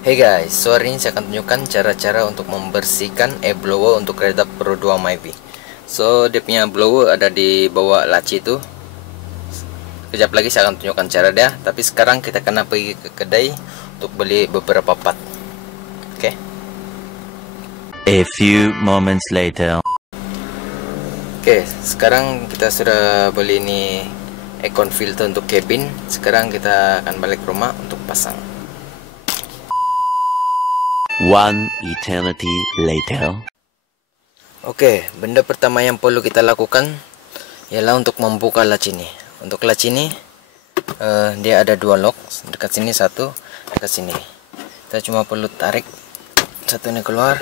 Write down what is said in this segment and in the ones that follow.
Hey guys, so hari ini saya akan tunjukkan cara-cara untuk membersihkan blower untuk kereta Pro 2 Myvi. So dia punya blower ada di bawah laci itu. Kejap lagi saya akan tunjukkan cara dia, tapi sekarang kita kena pergi ke kedai untuk beli beberapa part. Oke. A few moments later. Oke, sekarang kita sudah beli ini aircon filter untuk cabin. Sekarang kita akan balik rumah untuk pasang. One eternity later. Oke, benda pertama yang perlu kita lakukan ialah untuk membuka laci ini. Untuk laci ini dia ada dua lock, dekat sini satu, dekat sini. Kita cuma perlu tarik satu ini keluar,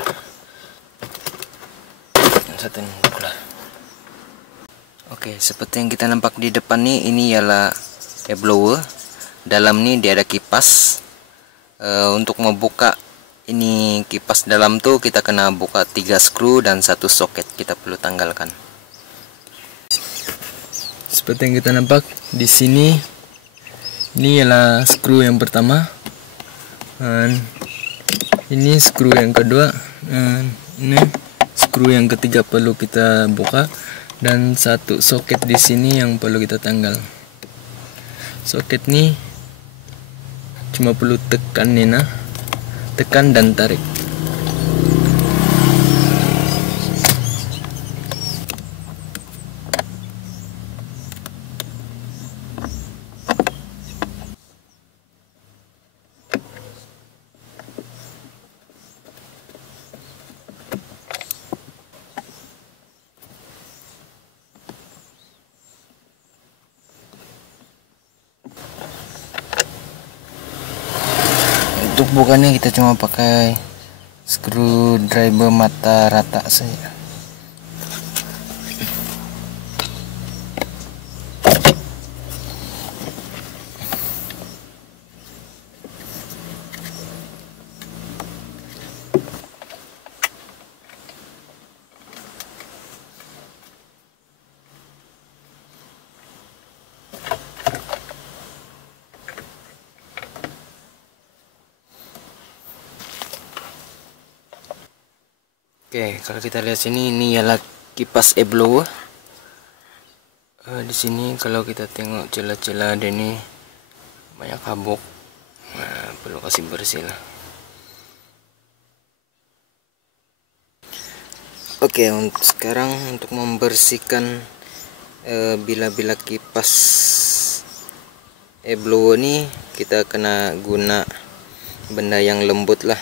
satu ini keluar. Oke, seperti yang kita nampak di depan nih, ini ialah air blower. Dalam nih dia ada kipas. Untuk membuka ini kipas dalam tuh kita kena buka 3 skru dan 1 soket, kita perlu tanggalkan. Seperti yang kita nampak di sini, ini ialah skru yang pertama, dan ini skru yang kedua, dan ini skru yang ketiga perlu kita buka, dan 1 soket di sini yang perlu kita tanggal. Soket ini cuma perlu tekan nih, nah. Tekan dan tarik. Untuk bukannya kita cuma pakai screwdriver mata rata saja. Oke, kalau kita lihat sini, ini ialah kipas air blower. Di sini kalau kita tengok celah-celah ada ini banyak habuk. Nah, perlu kasih bersih lah. Oke, sekarang untuk membersihkan bila-bila kipas air blower ini, kita kena guna benda yang lembut lah.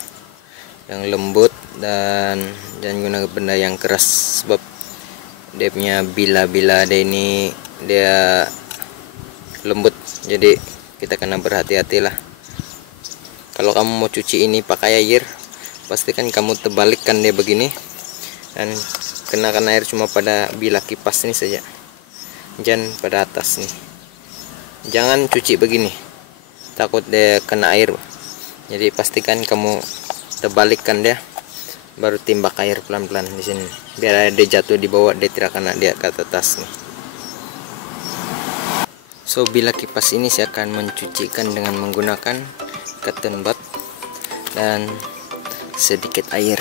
Yang lembut, dan jangan guna benda yang keras, sebab dia punya bila-bila dia ini dia lembut, jadi kita kena berhati-hati lah. Kalau kamu mau cuci ini pakai air, pastikan kamu terbalikkan dia begini dan kenakan air cuma pada bila kipas ini saja, jangan pada atas nih. Jangan cuci begini, takut dia kena air. Jadi pastikan kamu terbalikkan dia, baru timbak air pelan-pelan di sini, biar dia jatuh di bawah, dia tidak kena dia ke atas nih. So bila kipas ini saya akan mencucikan dengan menggunakan cotton bud dan sedikit air.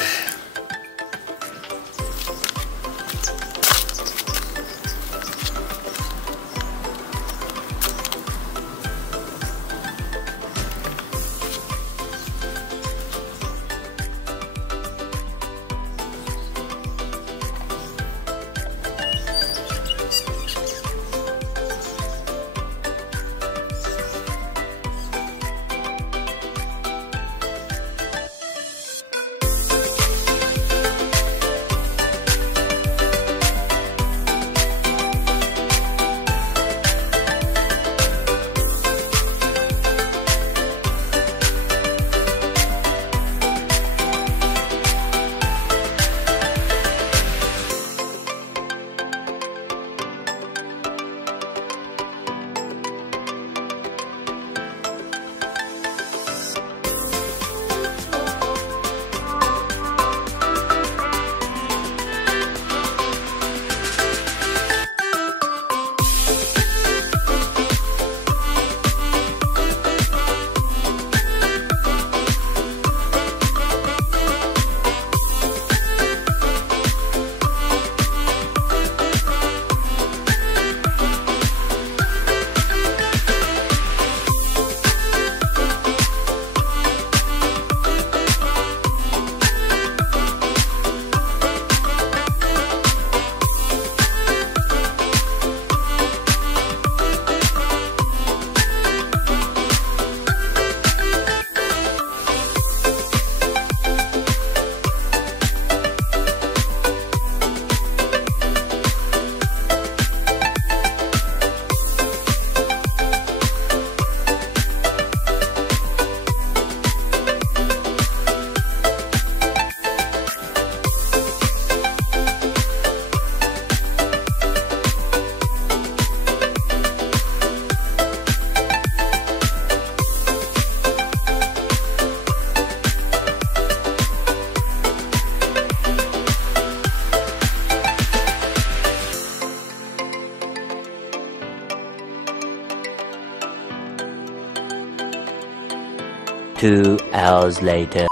2 hours later.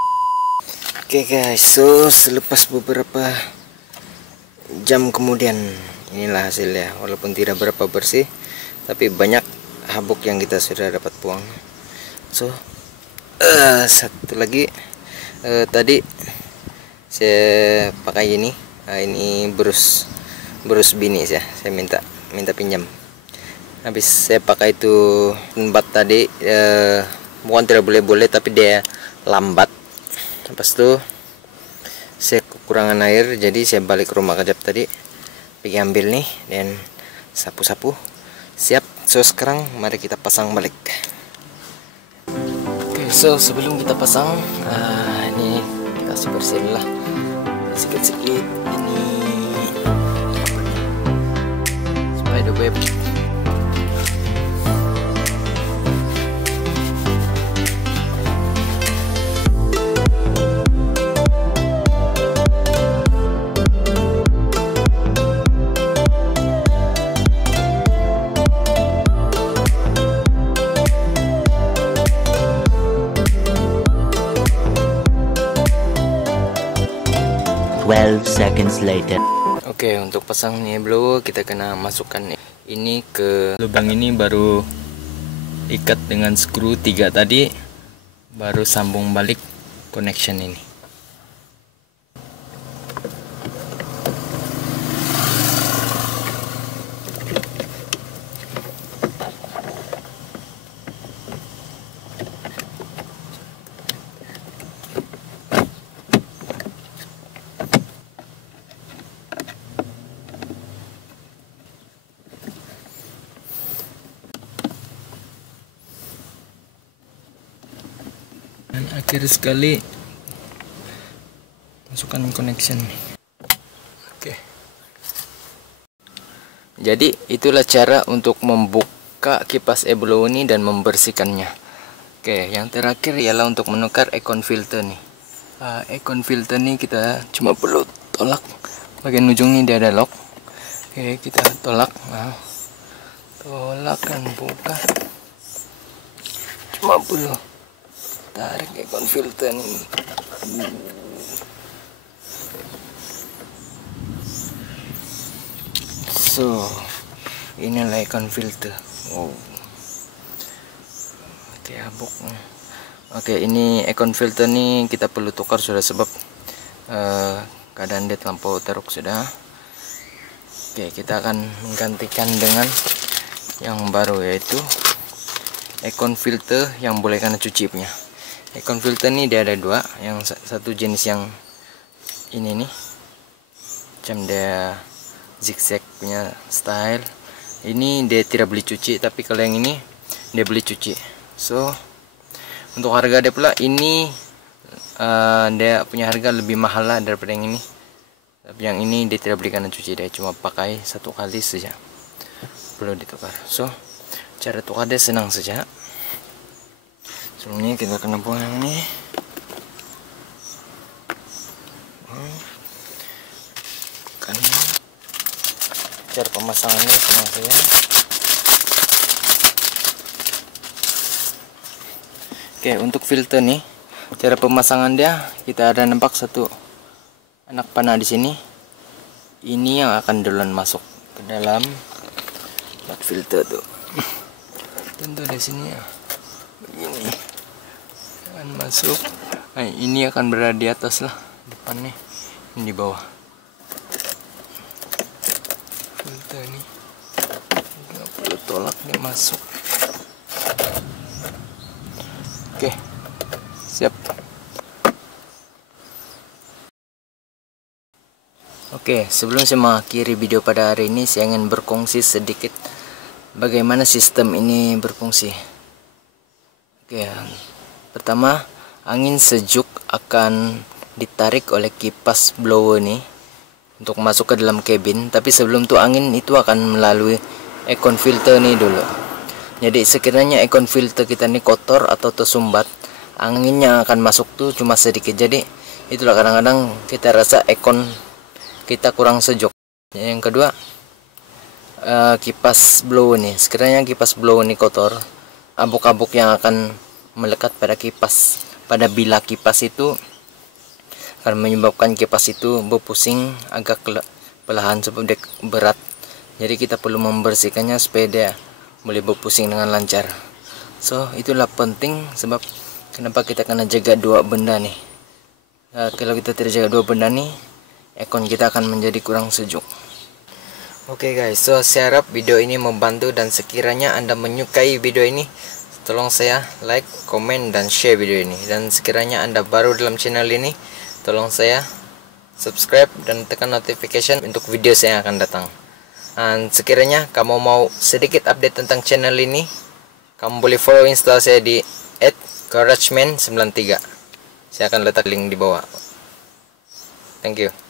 Oke guys, so selepas beberapa jam kemudian inilah hasilnya. Walaupun tidak berapa bersih, tapi banyak habuk yang kita sudah dapat buang. So satu lagi, tadi saya pakai ini brus bini ya. Saya minta pinjam. Habis saya pakai itu tempat tadi, bukan tidak boleh tapi dia lambat. Lepas itu saya kekurangan air, jadi saya balik ke rumah kejap tadi, pergi ambil nih dan sapu-sapu. Siap. So sekarang mari kita pasang balik. Oke, so sebelum kita pasang, ini kita bersih dulu lah sikit-sikit ini apa nih, spider web. 12 seconds later. Oke, untuk pasang nih blower kita kena masukkan ini ke lubang ini, baru ikat dengan skru 3 tadi, baru sambung balik connection ini. Dan akhir sekali masukkan connection. Oke. Jadi itulah cara untuk membuka kipas e-blower ini dan membersihkannya. Oke, yang terakhir ialah untuk menukar aircon filter nih. Aircon filter nih kita cuma perlu tolak bagian ujung nih, dia ada lock. Oke, kita tolak. Tolak dan buka. Cuma perlu tarik aircon filter nih. So, inilah aircon filter. Oke, habuk. Oke, ini aircon filter nih kita perlu tukar sudah, sebab keadaan dia terlampau teruk sudah. Oke, kita akan menggantikan dengan yang baru, yaitu aircon filter yang boleh kena cuci punya. Aircon filter ini dia ada 2, yang satu jenis yang ini nih, macam dia zigzag punya style. Ini dia tidak beli cuci, tapi kalau yang ini dia beli cuci. So untuk harga dia pula ini, dia punya harga lebih mahal lah daripada yang ini. Tapi yang ini dia tidak beli karena cuci, dia cuma pakai 1 kali saja, perlu ditukar. So cara tukar dia senang saja. Sebelumnya kita kena buang yang ini. Kan cara pemasangannya senang saja. Oke, untuk filter nih, cara pemasangan dia, kita ada nampak satu anak panah di sini. Ini yang akan duluan masuk ke dalam filter tuh. Tentu di sini ya, begini akan masuk. Nah, ini akan berada di atas lah, depannya ini di bawah. Filter ini nggak perlu tolak, dia masuk. Oke, siap. Oke, sebelum saya mengakhiri video pada hari ini, saya ingin berkongsi sedikit bagaimana sistem ini berfungsi. Oke, pertama, angin sejuk akan ditarik oleh kipas blower nih untuk masuk ke dalam kabin. Tapi sebelum itu angin itu akan melalui aircon filter nih dulu. Jadi sekiranya aircon filter kita ini kotor atau tersumbat, angin yang akan masuk tuh cuma sedikit. Jadi itulah kadang-kadang kita rasa aircon kita kurang sejuk. Yang kedua, kipas blower nih, sekiranya kipas blower ini kotor, abuk-abuk yang akan melekat pada kipas, pada bilah kipas itu, akan menyebabkan kipas itu berpusing agak perlahan sebab dia berat. Jadi kita perlu membersihkannya supaya dia boleh berpusing dengan lancar. So itulah penting, sebab kenapa kita kena jaga dua benda nih. Kalau kita tidak jaga dua benda nih, aircon kita akan menjadi kurang sejuk. Oke guys, so saya harap video ini membantu, dan sekiranya Anda menyukai video ini, tolong saya like, komen, dan share video ini. Dan sekiranya Anda baru dalam channel ini, tolong saya subscribe dan tekan notification untuk video saya yang akan datang. Dan sekiranya kamu mau sedikit update tentang channel ini, kamu boleh follow Insta saya di @garageman93. Saya akan letak link di bawah. Thank you.